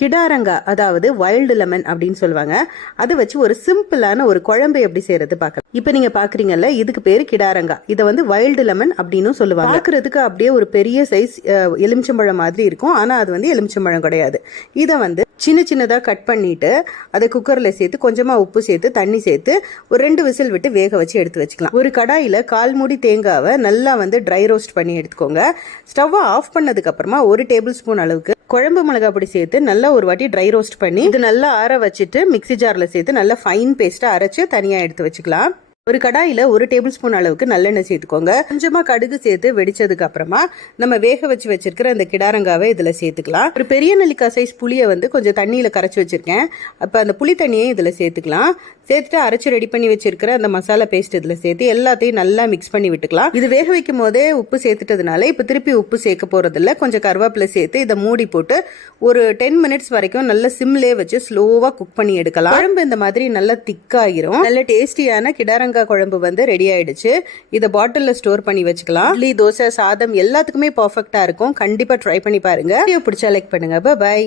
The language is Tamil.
கிடாரங்கா அதாவது வைல்டு லெமன் அப்படின்னு சொல்லுவாங்க. அதை வச்சு ஒரு சிம்பிளான ஒரு குழம்பு எப்படி செய்யறது பார்க்கலாம். இப்போ நீங்க பாக்குறீங்கல்ல, இதுக்கு பேரு கிடாரங்கா. இதை வந்து வைல்டு லெமன் அப்படின்னு சொல்லுவாங்க. பாக்குறதுக்கு அப்படியே ஒரு பெரிய சைஸ் எலுமிச்சம்பழம் மாதிரி இருக்கும். ஆனா அது வந்து எலுமிச்சம்பழம் கிடையாது. இதை வந்து சின்ன சின்னதாக கட் பண்ணிட்டு அதை குக்கரில் சேர்த்து கொஞ்சமாக உப்பு சேர்த்து தண்ணி சேர்த்து ஒரு 2 விசில் விட்டு வேக வச்சு எடுத்து வச்சுக்கலாம். ஒரு கடாயில் 1/4 மூடி தேங்காவை நல்லா வந்து ட்ரை ரோஸ்ட் பண்ணி எடுத்துக்கோங்க. ஸ்டவ்வை ஆஃப் பண்ணதுக்கு அப்புறமா 1 டேபிள் ஸ்பூன் அளவுக்கு குழம்பு மிளகாய் பொடி சேர்த்து நல்லா ஒரு வாட்டி ட்ரை ரோஸ்ட் பண்ணி இது நல்லா ஆற வச்சுட்டு மிக்ஸி ஜாரில் சேர்த்து நல்லா ஃபைன் பேஸ்ட்டாக அரைச்சு தனியாக எடுத்து வச்சுக்கலாம். ஒரு கடாயில் 1 டேபிள் ஸ்பூன் அளவுக்கு நல்லெண்ணெய் சேர்த்துக்கோங்க. கொஞ்சமாக கடுகு சேர்த்து வெடிச்சதுக்கு அப்புறமா நம்ம வேக வச்சு வச்சிருக்கிற அந்த கிடாரங்காவை இதில் சேர்த்துக்கலாம். ஒரு பெரிய நெல்லிக்காய் சைஸ் புளியை வந்து கொஞ்சம் தண்ணியில் கரைச்சி வச்சிருக்கேன். அப்போ அந்த புளி தண்ணியை இதில் சேர்த்துக்கலாம். சேர்த்துட்டு அரைச்சி ரெடி பண்ணி வச்சிருக்கிற அந்த மசாலா பேஸ்ட் இதில் சேர்த்து எல்லாத்தையும் நல்லா மிக்ஸ் பண்ணி விட்டுக்கலாம். இது வேக வைக்கும் போதே உப்பு சேர்த்துட்டதுனால இப்போ திருப்பி உப்பு சேர்க்க போறதில்ல. கொஞ்சம் கருவேப்பிலை சேர்த்து இதை மூடி போட்டு ஒரு 10 மினிட்ஸ் வரைக்கும் நல்ல சிம்லே வச்சு ஸ்லோவாக குக் பண்ணி எடுக்கலாம். குழம்பு இந்த மாதிரி நல்லா திக்காயிரும். நல்ல டேஸ்டியான கிடாரங்காய் குழம்பு வந்து ரெடி ஆயிடுச்சு. இதை பாட்டில்ல ஸ்டோர் பண்ணி வச்சுக்கலாம். இட்லி, தோசை, சாதம் எல்லாத்துக்குமே பர்ஃபெக்டா இருக்கும். கண்டிப்பா ட்ரை பண்ணி பாருங்க. வீடியோ பிடிச்சா லைக் பண்ணுங்க. பை.